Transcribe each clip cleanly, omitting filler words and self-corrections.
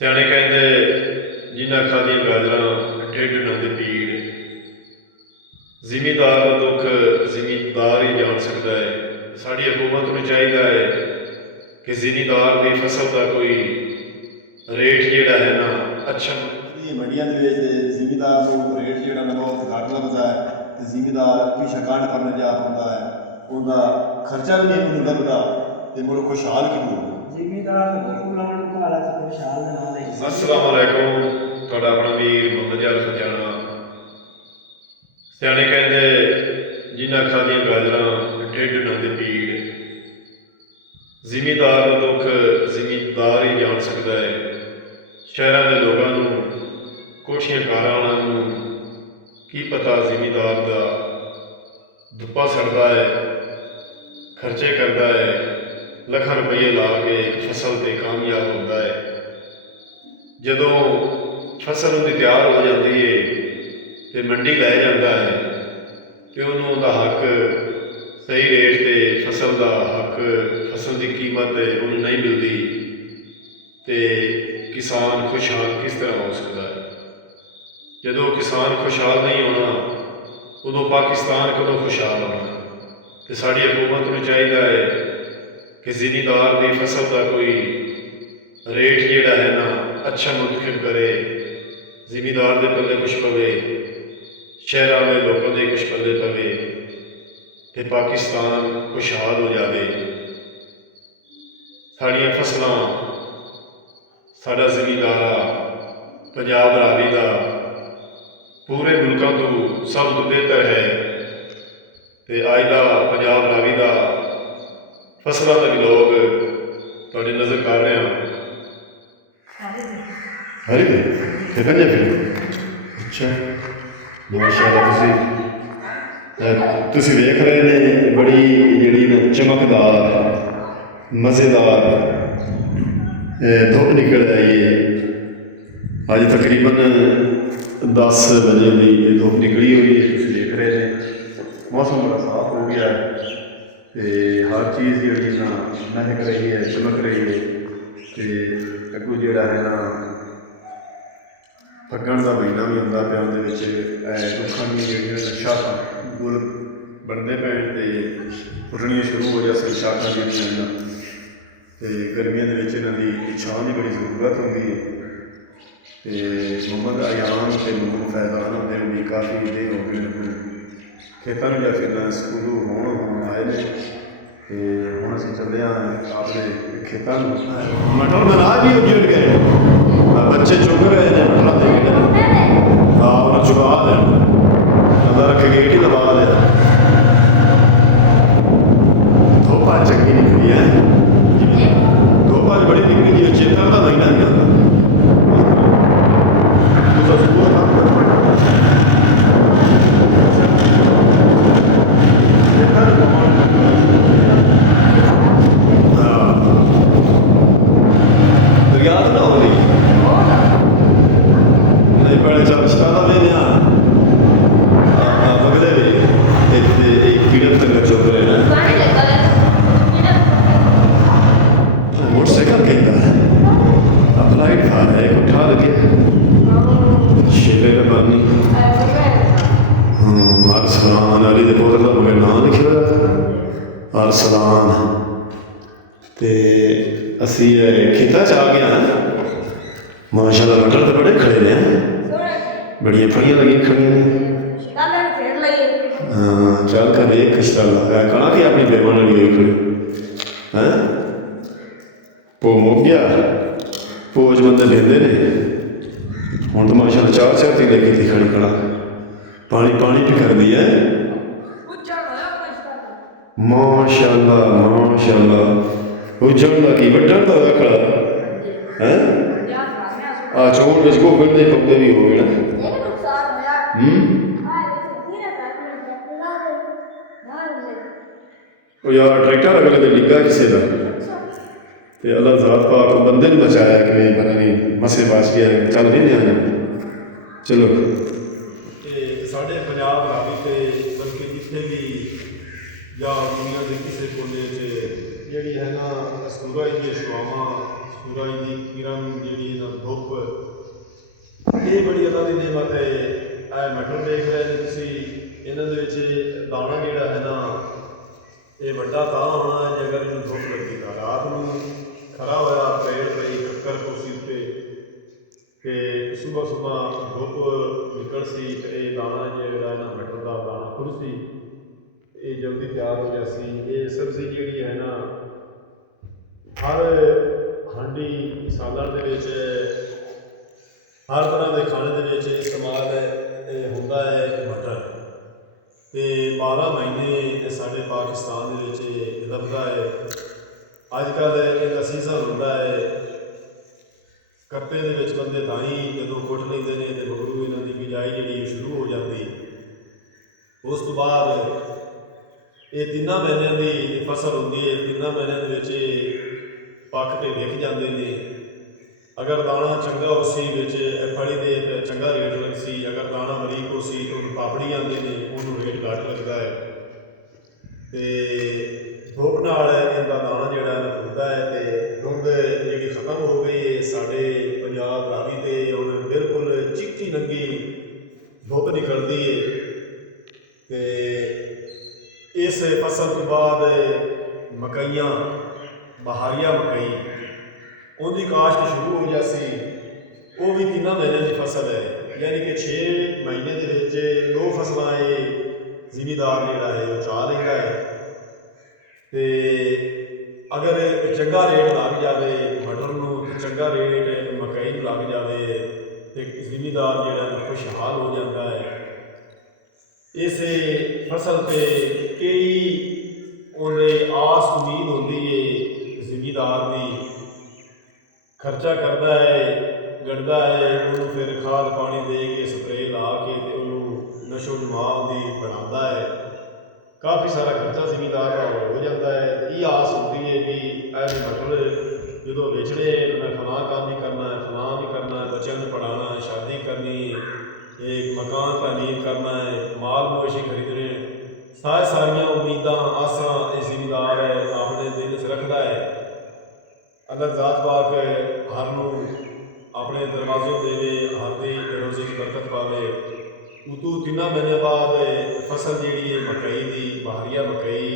ਸਿਆਣੇ ਕਹਿੰਦੇ ਜਿਨ੍ਹਾਂ ਖਾਧੀਆਂ ਗਾਜਰਾਂ ਢਿੱਡ ਨਾ ਦੀ ਪੀੜ। ਜ਼ਿਮੀਂਦਾਰ ਦਾ ਦੁੱਖ ਜ਼ਿਮੀਂਦਾਰ ਹੀ ਜਾਣ ਸਕਦਾ ਹੈ। ਸਾਡੀ ਹਕੂਮਤ ਨੂੰ ਚਾਹੀਦਾ ਹੈ ਕਿ ਜ਼ਿਮੀਂਦਾਰ ਦੀ ਫਸਲ ਦਾ ਕੋਈ ਰੇਟ ਜਿਹੜਾ ਹੈ ਨਾ ਅੱਛਾ ਮੰਡੀਆਂ ਦੇ ਵਿੱਚ ਜ਼ਿਮੀਂਦਾਰ ਨੂੰ ਰੇਟ ਜਿਹੜਾ ਨਾ ਬਹੁਤ ਘੱਟ ਲੱਗਦਾ ਹੈ ਅਤੇ ਜ਼ਿਮੀਂਦਾਰ ਪਿੱਛਾ ਕੱਢ ਕਰਨ ਜਾ ਪਾਉਂਦਾ ਹੈ, ਉਹਦਾ ਖਰਚਾ ਵੀ ਨਹੀਂ ਉਹਨੂੰ ਲੱਗਦਾ ਅਤੇ ਮੁੜ ਖੁਸ਼ਹਾਲ ਕਿਉਂ अस्सलाम वालेकुम। ਤੁਹਾਡਾ ਆਪਣਾ ਵੀਰ ਮੁਹੰਮਦ ਯਾਰ ਜਾਣਾ। ਸਿਆਣੇ ਕਹਿੰਦੇ ਜਿਨ੍ਹਾਂ ਖਾਧੀਆਂ ਗਾਜਰਾਂ ਢਿੱਡ ਨਾ ਦੀ ਪੀੜ। ਜ਼ਿਮੀਂਦਾਰ ਦਾ ਦੁੱਖ ਜ਼ਿਮੀਂਦਾਰ ਹੀ ਜਾਣ ਸਕਦਾ ਹੈ। ਸ਼ਹਿਰਾਂ ਦੇ ਲੋਕਾਂ ਨੂੰ, ਕੋਠੀਆਂ ਕਾਰਾਂ ਵਾਲਿਆਂ ਨੂੰ ਕੀ ਪਤਾ ਜ਼ਿਮੀਂਦਾਰ ਦਾ ਧੁੱਪਾ ਸੜਦਾ ਹੈ, ਖਰਚੇ ਕਰਦਾ ਹੈ, ਲੱਖਾਂ ਰੁਪਏ ਲਾ ਕੇ ਫਸਲ 'ਤੇ ਕਾਮਯਾਬ ਹੁੰਦਾ ਹੈ। ਜਦੋਂ ਫਸਲ ਉਹਦੀ ਤਿਆਰ ਹੋ ਜਾਂਦੀ ਹੈ ਅਤੇ ਮੰਡੀ ਲੈ ਜਾਂਦਾ ਹੈ ਅਤੇ ਉਹਨੂੰ ਉਹਦਾ ਹੱਕ ਸਹੀ ਰੇਟ 'ਤੇ ਫਸਲ ਦਾ ਹੱਕ, ਫਸਲ ਦੀ ਕੀਮਤ ਉਹਨੂੰ ਨਹੀਂ ਮਿਲਦੀ ਅਤੇ ਕਿਸਾਨ ਖੁਸ਼ਹਾਲ ਕਿਸ ਤਰ੍ਹਾਂ ਹੋ ਸਕਦਾ ਹੈ? ਜਦੋਂ ਕਿਸਾਨ ਖੁਸ਼ਹਾਲ ਨਹੀਂ ਹੋਣਾ ਉਦੋਂ ਪਾਕਿਸਤਾਨ ਕਦੋਂ ਖੁਸ਼ਹਾਲ ਹੋਣਾ? ਅਤੇ ਸਾਡੀ ਹਕੂਮਤ ਨੂੰ ਚਾਹੀਦਾ ਹੈ ਕਿ ਜ਼ਿਮੀਂਦਾਰ ਦੀ ਫਸਲ ਦਾ ਕੋਈ ਰੇਟ ਜਿਹੜਾ ਹੈ ਨਾ ਅੱਛਾ ਮੁੰਤਖਬ ਕਰੇ। ਜ਼ਿਮੀਂਦਾਰ ਦੇ ਪੱਲੇ ਕੁਛ ਪਵੇ, ਸ਼ਹਿਰਾਂ ਦੇ ਲੋਕਾਂ ਦੇ ਕੁਛ ਪੱਲੇ ਪਵੇ ਅਤੇ ਪਾਕਿਸਤਾਨ ਖੁਸ਼ਹਾਲ ਹੋ ਜਾਵੇ। ਸਾਡੀਆਂ ਫਸਲਾਂ, ਸਾਡਾ ਜ਼ਿਮੀਂਦਾਰਾ, ਪੰਜਾਬ ਰਾਵੀ ਦਾ ਪੂਰੇ ਮੁਲਕਾਂ ਤੋਂ ਸਭ ਤੋਂ ਬਿਹਤਰ ਹੈ ਅਤੇ ਅੱਜ ਦਾ ਪੰਜਾਬ ਰਾਵੀ ਦਾ ਫਸਲਾਂ ਦਾ ਵੀ ਲੋਕ ਤੁਹਾਡੀ ਨਜ਼ਰ ਕਰ ਰਹੇ ਹਾਂ। ਹਰੀ ਕਿਹਨਾਂ ਦੇ ਫਿਰ ਅੱਛਾ ਮਾਸ਼ਾਅੱਲਾ ਤੁਸੀਂ ਵੇਖ ਰਹੇ ਨੇ ਬੜੀ ਜਿਹੜੀ ਨਾ ਚਮਕਦਾਰ ਮਜ਼ੇਦਾਰ ਧੁੱਪ ਨਿਕਲ ਆਈ ਹੈ। ਅੱਜ ਤਕਰੀਬਨ 10 ਵਜੇ ਦੀ ਧੁੱਪ ਨਿਕਲੀ ਹੋਈ ਹੈ। ਤੁਸੀਂ ਦੇਖ ਰਹੇ ਨੇ ਮੌਸਮ ਬੜਾ ਸਾਫ਼ ਹੋ ਗਿਆ ਹੈ ਅਤੇ ਹਰ ਚੀਜ਼ ਜਿਹੜੀ ਨਾ ਮਹਿਕ ਰਹੀ ਹੈ, ਚਮਕ ਰਹੀ ਹੈ ਅਤੇ ਅੱਗੋਂ ਜਿਹੜਾ ਹੈ ਨਾ ਫੱਗਣ ਦਾ ਮਹੀਨਾ ਵੀ ਹੁੰਦਾ ਪਿਆ, ਉਹਦੇ ਵਿੱਚ ਰੁੱਖਾਂ ਦੀਆਂ ਜਿਹੜੀਆਂ ਸ਼ਾਖਾਂ ਗੁੱਲ ਬਣਦੇ ਪੈਣ ਅਤੇ ਫੁੱਟਣੀਆਂ ਸ਼ੁਰੂ ਹੋ ਜਾਂਦੀਆਂ ਸ਼ਾਖਾਂ ਜਿਹੜੀਆਂ ਨਾ, ਅਤੇ ਗਰਮੀਆਂ ਦੇ ਵਿੱਚ ਇਹਨਾਂ ਦੀ ਛਾਂ ਦੀ ਬੜੀ ਜ਼ਰੂਰਤ ਹੁੰਦੀ ਹੈ ਅਤੇ ਮੁਹੰਮਦ ਅਯਾਨ ਅਤੇ ਨੂਰ ਫੈਜ਼ਾਨ ਹੁੰਦੇ ਵੀ ਕਾਫੀ ਦੇਰ ਹੋ ਗਏ ਨੇ ਖੇਤਾਂ ਨੂੰ ਜਾਂ ਫਿਰ ਸਕੂਲੋਂ ਹੋਣ ਆਏ ਨੇ ਅਤੇ ਹੁਣ ਅਸੀਂ ਚੱਲੇ ਹਾਂ ਆਪਣੇ ਖੇਤਾਂ ਨੂੰ। ਮਟਰ ਨਾਰਾਜ਼ ਹੀ ਉੱਜੜ ਗਏ, ਬੱਚੇ ਚੁੱਕ ਰਹੇ ਨੇ ਮਟਰਾਂ ਦੇ ਕੇ ਉਹਨਾਂ ਚੁਕਾ ਦੇਣ ਅੱਲਾ ਰੱਖੇ ਗੇਟ ਹੀ ਦਬਾ ਦੇ। ਧੁੱਪ ਚੰਗੀ ਨਿਕਲੀ ਹੈ, ਧੁੱਪ ਅੱਜ ਬੜੀ ਨਿਕਲੀ ਜੀ, ਚੇਤਰ ਦਾ ਮਹੀਨਾ ਨਹੀਂ ਆਉਂਦਾ। ਯਾਦ ਨਾ ਹੋਣੀ ਨਹੀਂ ਪੜੇ ਚੱਲ ਸਟਾਦਾ ਵੇ ਨਾ ਬਗਲੇ ਵੀ ਤੇ ਇੱਕ ਕੀੜਾ ਤੱਕ ਚੁੱਕ ਰਹੇ ਨਾ मोटरसाइकिल कहता अप्लाइड था एक उठा लगे शेले का बानी अरसलान अली दे पोतर का मुझे नाम लिखे हुआ अरसलान ते असी खेता च आ गया। माशाल्लाह मटर तो बड़े खड़े ने, बड़िया फलियां लगी खड़ियां ने। हाँ चल कर देख किस तरह कहा कि अपनी बेमान लगी हुई खड़ी हैं भो मुक गया, भोज बंदे लेंदे ने हूँ तो माशाल्लाह चार चार ती लगी थी खड़ी कड़ा पानी पानी भी कर दी है। माशाल्लाह माशाल्लाह उजड़ लगी वड्डण का खड़ा है आ चौल बिच गोगन दे पौधे भी हो गए ना यार ट्रैक्टर अगले दिन डिग्गा किसी का तो अल्लाह ज़ात पाक बंदे ने बचाया कि पता नहीं मसे बच गया चल नहीं देना। चलो साढ़े पंजाब रावी से बल्कि जितने भी या दुनिया के किसी कोने से जी है ना सूरज की शुआवां ਸੂਰਜ ਦੀ ਕਿਰਨ ਜਿਹੜੀ ਨਾ ਧੁੱਪ, ਇਹ ਬੜੀ ਅੱਲਾ ਦੀ ਨਿਅਮਤ ਹੈ। ਇਹ ਮਟਰ ਦੇਖ ਰਹੇ ਨੇ ਤੁਸੀਂ, ਇਹਨਾਂ ਦੇ ਵਿੱਚ ਦਾਣਾ ਜਿਹੜਾ ਹੈ ਨਾ ਇਹ ਵੱਡਾ ਤਾਂ ਹੋਣਾ ਹੈ ਜੇ ਅਗਰ ਇਹਨੂੰ ਧੁੱਪ ਲੱਗੀ ਤਾਂ। ਰਾਤ ਨੂੰ ਖਰਾ ਹੋਇਆ ਪੇੜ ਪਈ ਕੱਕਰ ਕੁਰਸੀ ਉੱਤੇ ਤੇ ਸੁਬਹ ਧੁੱਪ ਨਿਕਲ ਸੀ ਤੇ ਇਹ ਦਾਣਾ ਜਿਹੜਾ ਨਾ ਮਟਰ ਦਾ ਦਾਣਾ ਕੁਰਸੀ ਇਹ ਜਲਦੀ ਤਿਆਰ ਹੋ ਗਿਆ ਸੀ। ਇਹ ਸਬਜ਼ੀ ਜਿਹੜੀ ਹੈ ਨਾ ਹਰ ਹਾਂਡੀ ਸਾਲਣ ਦੇ ਵਿੱਚ, ਹਰ ਤਰ੍ਹਾਂ ਦੇ ਖਾਣੇ ਦੇ ਵਿੱਚ ਇਸਤੇਮਾਲ ਹੁੰਦਾ ਹੈ ਮਟਰ। ਤੇ 12 ਮਹੀਨੇ ਸਾਡੇ ਪਾਕਿਸਤਾਨ ਦੇ ਵਿੱਚ ਇਹ ਲੱਭਦਾ ਹੈ। ਅੱਜ ਕੱਲ੍ਹ ਇਹਦਾ ਸੀਜ਼ਨ ਹੁੰਦਾ ਹੈ, ਕੱਪੇ ਦੇ ਵਿੱਚ ਬੰਦੇ ਤਾਂ ਹੀ ਜਦੋਂ ਕੁੱਟ ਲੈਂਦੇ ਨੇ ਤੇ ਮਗਰੂ ਇਹਨਾਂ ਦੀ ਬਿਜਾਈ ਜਿਹੜੀ ਸ਼ੁਰੂ ਹੋ ਜਾਂਦੀ। ਉਸ ਤੋਂ ਬਾਅਦ ਇਹ 3 ਮਹੀਨਿਆਂ ਦੀ ਫਸਲ ਹੁੰਦੀ ਹੈ। 3 ਮਹੀਨਿਆਂ ਦੇ ਵਿੱਚ ਪੱਕ ਕੇ ਵਿਕ ਜਾਂਦੇ ਨੇ। ਅਗਰ ਦਾਣਾ ਚੰਗਾ ਉਸੀ ਵਿੱਚ ਫਲੀ ਦੇ ਤਾਂ ਚੰਗਾ ਰੇਟ ਲੱਗ ਸੀ, ਅਗਰ ਦਾਣਾ ਬਰੀਕ ਹੋ ਸੀ ਤਾਂ ਉਹਨੂੰ ਪਾਪੜੀ ਆਉਂਦੇ ਨੇ, ਉਹਨੂੰ ਰੇਟ ਘੱਟ ਲੱਗਦਾ ਹੈ। ਤੇ ਧੁੱਪ ਨਾਲ ਇਹਦਾ ਦਾਣਾ ਜਿਹੜਾ ਹੁੰਦਾ ਹੈ ਤੇ ਧੁੰਦ ਜਿਹੜੀ ਖਤਮ ਹੋ ਗਈ ਹੈ ਸਾਡੇ ਪੰਜਾਬ ਰਾਵੀ ਤੇ ਹੁਣ ਬਿਲਕੁਲ ਚਿੱਟੀ ਨੰਗੀ ਧੁੱਪ ਨਿਕਲਦੀ ਹੈ। ਤੇ ਇਸ ਫਸਲ ਤੋਂ ਬਾਅਦ ਮਕਈਆਂ, ਬਹਾਰੀਆ ਮਕਈ, ਉਹਦੀ ਕਾਸ਼ਤ ਸ਼ੁਰੂ ਹੋ ਜਾਂਦੀ। ਉਹ ਵੀ 3 ਮਹੀਨਿਆਂ ਦੀ ਫਸਲ ਹੈ, ਯਾਨੀ ਕਿ 6 ਮਹੀਨੇ ਦੇ ਵਿੱਚ 2 ਫਸਲਾਂ ਇਹ ਜ਼ਿਮੀਦਾਰ ਜਿਹੜਾ ਹੈ ਉਹ ਚਾ ਲੈਂਦਾ ਹੈ। ਤੇ ਅਗਰ ਚੰਗਾ ਰੇਟ ਲੱਗ ਜਾਵੇ ਮਟਰ ਨੂੰ, ਚੰਗਾ ਰੇਟ ਮਕਈ ਨੂੰ ਲੱਗ ਜਾਵੇ ਤੇ ਜ਼ਿਮੀਦਾਰ ਜਿਹੜਾ ਖੁਸ਼ਹਾਲ ਹੋ ਜਾਂਦਾ ਹੈ। ਇਸੇ ਫਸਲ ਤੇ ਕਈ ਉਹਦੇ ਆਸ ਉਮੀਦ ਹੁੰਦੀ ਹੈ ਜ਼ਿਮੀਦਾਰ ਦੀ, ਖਰਚਾ ਕਰਦਾ ਹੈ, ਗੜਦਾ ਹੈ, ਉਹਨੂੰ ਫਿਰ ਖਾਦ ਪਾਣੀ ਦੇ ਕੇ ਸਪਰੇਅ ਲਾ ਕੇ ਤੇ ਉਹਨੂੰ ਨਸ਼ੋ ਨੁਮਾ ਦੀ ਬਣਾਉਂਦਾ ਹੈ। ਕਾਫੀ ਸਾਰਾ ਖਰਚਾ ਜ਼ਿਮੀਦਾਰ ਦਾ ਹੋ ਜਾਂਦਾ ਹੈ। ਇਹ ਆਸ ਹੁੰਦੀ ਹੈ ਕਿ ਇਹ ਮਟਰ ਜਦੋਂ ਵੇਚਣੇ ਮੈਂ ਫਲਾਂ ਕੰਮ ਵੀ ਕਰਨਾ ਹੈ, ਫਲਾਂ ਵੀ ਕਰਨਾ ਹੈ, ਬੱਚਿਆਂ ਨੂੰ ਪੜ੍ਹਾਉਣਾ ਹੈ, ਸ਼ਾਦੀ ਕਰਨੀ, एक मकान तामीर करना है, माल मवेशी खरीदने, सारिया उम्मीदा आसा जिम्मेदार है अपने दिल च रखता है। अगर जात पाक हर नू अपने दरवाजों देवे, हर की रोज़ी की बरकत पावे। उतू 3 महीने बाद फसल जी मकई की, बहारिया मकई,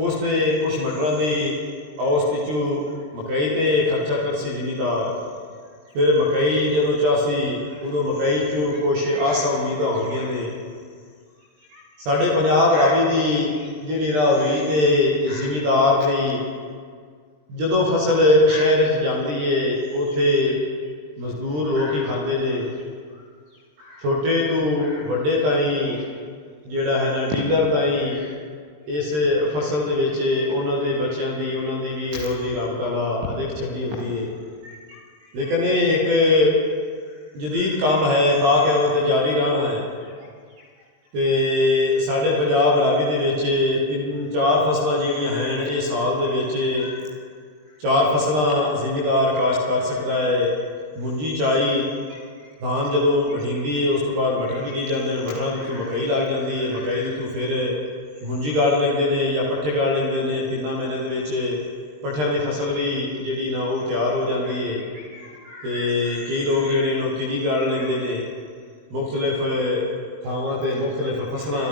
उससे कुछ मटरों की औस पिछू मकई ते खर्चा कर सी जिम्मेदार। फिर मकई जो चासी उदों मकई चू कुछ आसा उम्मीदा हो गई ने। साढ़े पंजाब रावी की जी रावी के जिमीदार की जदों फसल शहर जाती है उत्थे मजदूर रोटी खाते हैं। छोटे तो वड्डे ताई जिहड़ा है ना डीलर ताई इस फसल के उन्होंने बच्चों की उन्होंने भी रोजी रब ताला अधिक चंगी होती है। लेकिन ये एक जदीद काम है ताकि वो जारी रहना है। तो साढ़े पंजाब रावी के 3-4 फसल जी हैं ये साल के 4 फसल जिमीदार काश्त कर सकता है। मुंजी चाई धान जदों वटींदी है उस तो बाद मटर भी दी जाते हैं, मटर की मकई लग जाती है, मकई तो फिर मुंजी गाड़ लेंगे ने या पट्ठे गाड़ लेंगे ने। 3 महीने के पट्ठियां की फसल भी जी ना वो तैयार हो जाती है। तो कई लोग जो किरी गाड़ लेंगे ने। मुख्तलिफ थावां ते मुख्तलिफ फसलां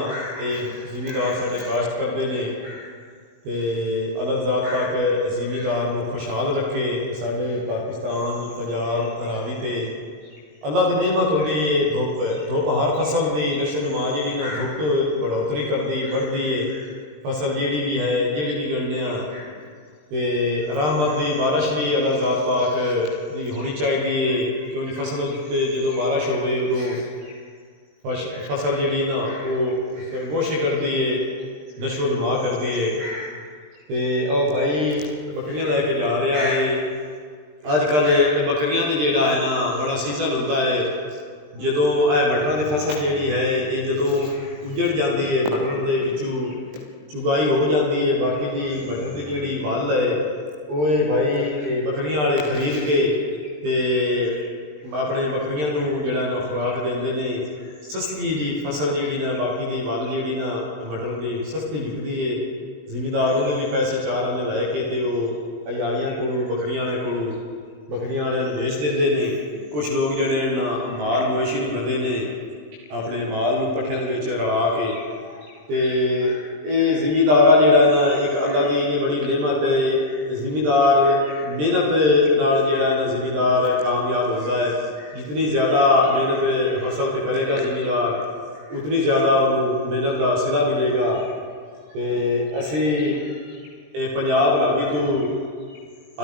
जिमीदार साडे काश्त करते हैं। तो अल्लाह ज़ात पाक जिमीदार को खुशहाल रखे। साडे पाकिस्तान पंजाब रावी ते अल्लाह की नेमत होती है धुप हर फसल की नशो नुमा जी ना धुप बढ़ोतरी करती बढ़ती है। फसल जी भी है जी भी गढ़ने तो रहमत की बारिश भी अल्लाह ज़ात पाक की होनी चाहिए। क्योंकि फसल जो बारिश हो गई उदों फसल जी ना वो गोशी करती है, नशो नुमा करती है। तो आओ भाई बकरियां लैके जा रहा है। अजकल बकरियां का जोड़ा है ना बड़ा सीजन होता है जो मटरों की फसल जी है ये जो उजड़ जाती है मटर के पिछू चुगाई हो जाती है। बाकी की मटर की जी मल है वो भाई बकरियां वाले खरीद के अपने बकरियां जोड़ा खुराक देंगे ने। सस्ती जी फसल जी ना बाकी की मल जी ना मटर की सस्ती बिकती है। जिमीदार उन्हें भी पैसे 4 आने लैके तो अयारियां को बकरियां ਵਾਲੇ ਕੋਲੋਂ ਬੱਕਰੀਆਂ ਵਾਲਿਆਂ ਨੂੰ ਵੇਚ ਦਿੰਦੇ ਨੇ। ਕੁਛ ਲੋਕ ਜਿਹੜੇ ਇਹਨਾਂ ਮਾਲ ਮਵੇਸ਼ੀ ਨੂੰ ਲੈਂਦੇ ਨੇ ਆਪਣੇ ਮਾਲ ਨੂੰ ਪੱਠਿਆਂ ਦੇ ਵਿੱਚ ਰਲਾ ਕੇ। ਤੇ ਇਹ ਜ਼ਿਮੀਂਦਾਰਾਂ ਜਿਹੜਾ ਨਾ ਇੱਕ ਅੱਲਾ ਦੀ ਇਹ ਬੜੀ ਨਿਅਮਤ ਹੈ। ਜ਼ਿਮੀਂਦਾਰ ਮਿਹਨਤ ਨਾਲ ਜਿਹੜਾ ਨਾ ਜ਼ਿਮੀਂਦਾਰ ਕਾਮਯਾਬ ਹੁੰਦਾ ਹੈ। जितनी ज़्यादा मेहनत फसल से करेगा ज़मींदार उतनी ज़्यादा उन्होंने मेहनत का सिला मिलेगा। तो असी पंजाब लागी तो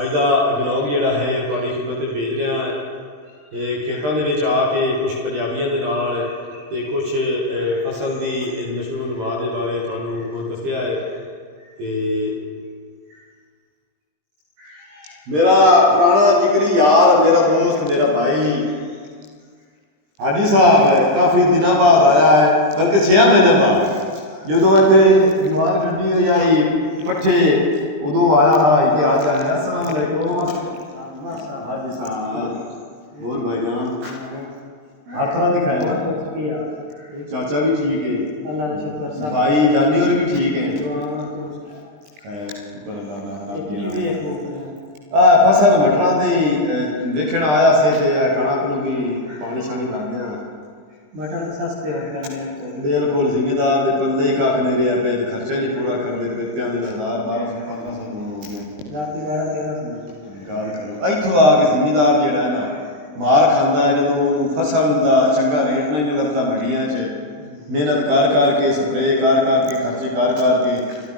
अज का ब्लॉग जोड़ा है थोड़ी खिदमत भेज रहा है। ये खेतों के आके कुछ पंजाबियों के नाल ते कुछ फसल की नशो नुमा के बारे थोड़ा दसिया है। तो मेरा पुराना जिगरी यार, मेरा दोस्त, मेरा भाई हाजी साहब है, काफ़ी दिनों बाद आया है, बल्कि 6 महीने बाद। जो इतने बीमार गड्डी हो जाई पट्ठे उदो आया था। इतने आ जाए अस्सलाम वालेकुम हाजी साहब। और भाई जान हाथ ना दिखाए ना, चाचा भी ठीक है, भाई जानी और भी ठीक है। फसल मटरा की देखने आया से खाना खुना की पानी शानी लाते हैं। मटर सस्ते हो गए बिल्कुल जिम्मेदार के बंदे ही काफ नहीं रहा पे, खर्चा नहीं पूरा करते पे, 1000-1200-1500 हो गए रात 12-1300 गाल करो। इतों आके जिम्मेदार जोड़ा है ना मार खाता है जो फसल का चंगा रेट नहीं लगता मंडिया च। मेहनत कर करके स्प्रे कर करके खर्चे कर करके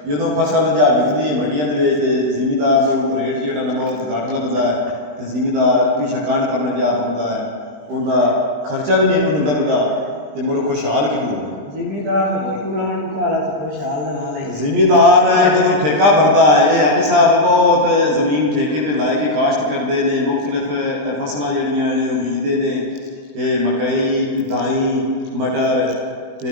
जो फसल जा विकती है मंडिया के जिम्मेदार को रेट जोड़ा ना बहुत घट लगता है। तो जिम्मेदार पिछा कंड करने जा पाता है, उनका खर्चा भी नहीं उन्हें लगता। तो मुझे खुशहाल क्यों जिम्मेदार खुशहाल जिम्मेदार है जो ठेका भरता है। ये है साहब बहुत जमीन ठेके पर लाए के काश्त करते हैं, मुख्तलिफ फसल जो बीजते हैं, ये मकई दाई मटर। तो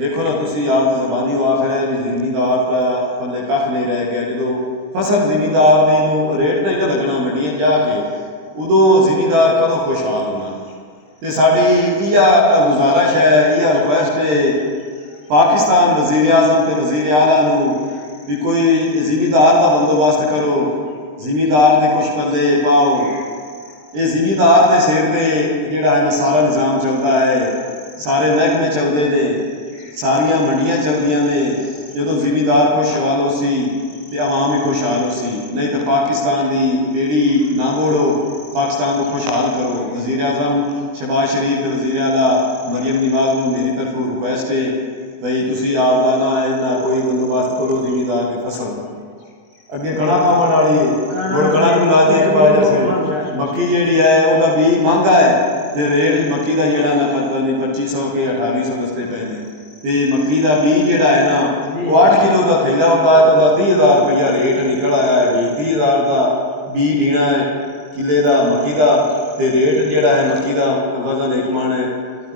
देखो ना तुम आप जबानी आखिर है जिम्मेदार का पल्ले कख नहीं रह गया। जो फसल जिम्मेदार ने रेट नहीं लगना मंडिया जाके उदो जिम्मेदार कदों खुशहाल होना। तो साड़ी यह गुजारिश है, यह रिक्वेस्ट है पाकिस्तान वजीर आजम के वजीर आला भी कोई जिम्मेदार का बंदोबस्त करो, जिम्मेदार के कुछ पल्ले पाओ। ये जिम्मेदार के सिर पर जोड़ा है सारा निज़ाम चलता है, सारे महकमे चलते हैं, सारिया मंडियां चलदियां ने। जो जिम्मेदार खुशहाल हो सी तो आवाम भी खुशहाल हो सी। नहीं तो पाकिस्तान की बेड़ी ना मोड़ो, पाकिस्तान को खुशहाल करो। वज़ीर आज़म शहबाज शरीफ वज़ीर आला मरियम नवाज़ को मेरी तरफ रिक्वेस्ट है भाई तुसी आपका ना इन्ना कोई बंदोबस्त करो जिम्मेदार की फसल अगे कणक आवन वाली और कणक ला दी एक बार जैसे मक्की जी है वह भी महंगा है। तो रेट मक्की का जोड़ा ना पता नहीं 2500 के 2800 दसते पे ने। तो मक्की का बीज जोड़ा है ना वो 8 किलो का थैला होता है तो 30,000 रुपया रेट निकल आया है। 30,000 का बीज लेना है किले का मक्की का। तो रेट जोड़ा है मक्की का वजन एक मन है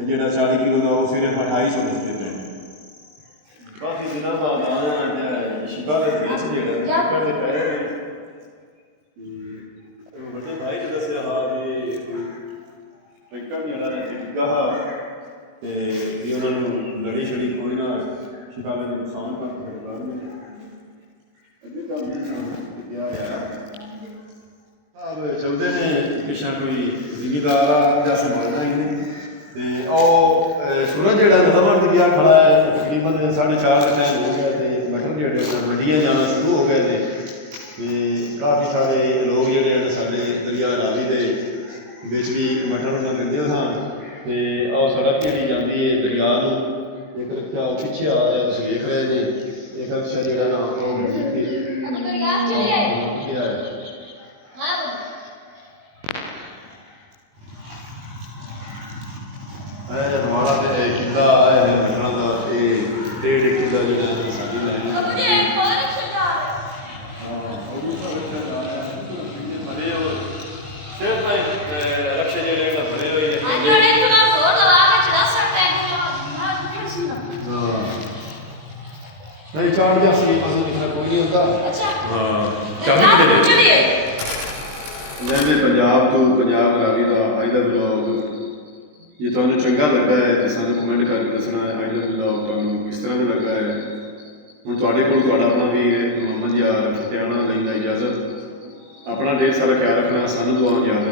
जो 40 किलो का वो सिर्फ 2800 दसते पे। काफ़ी दिनों बाद आया शिपा के बेच जोड़ा पैसे बड़े भाई ने दसिया हाँ भी ट्रैक्टर जोड़ा डिग्गा तो उन्होंने लड़ी छड़ी कोई ना शिपा में नुकसान कर अब चलते हैं पिछा कोई जिम्मेदार आ संभालना ही नहीं। तो सूरज जोड़ा नदमर दरिया खड़ा है तकरीबन 4:30 टाइम हो गया। तो मटर जोड़े मंडियां जाना शुरू हो गए थे। तो काफ़ी सारे लोग जोड़े साढ़े दरिया रावी के बिच भी मटर देंगे सन। तो सड़क जी जाती है दरिया एक रिक्शा पिछे आ रहा है देख रहे हैं। एक रिक्शा जोड़ा ना हमारा किला है मटरों का 1.5 किला जो साड़ी लाइन रक्शे जो भरे हुए नहीं चार भी असली पसंद लिखना कोई नहीं होता। जैसे पंजाब तो पंजाब रावी का अज का ब्लॉग जे तुहानू चंगा लगा है तो सानू कमेंट करके दसना है अज का ब्लॉग तुहानू किस तरह का लगा है। हुण तुहाडे कोल तुहाडा अपना वीर मोहम्मद यार फतेहाना लैंदा इजाजत। ਆਪਣਾ ਢੇਰ ਸਾਰਾ ਖਿਆਲ ਰੱਖਣਾ, ਸਾਨੂੰ ਦੁਆਵਾਂ ਯਾਦ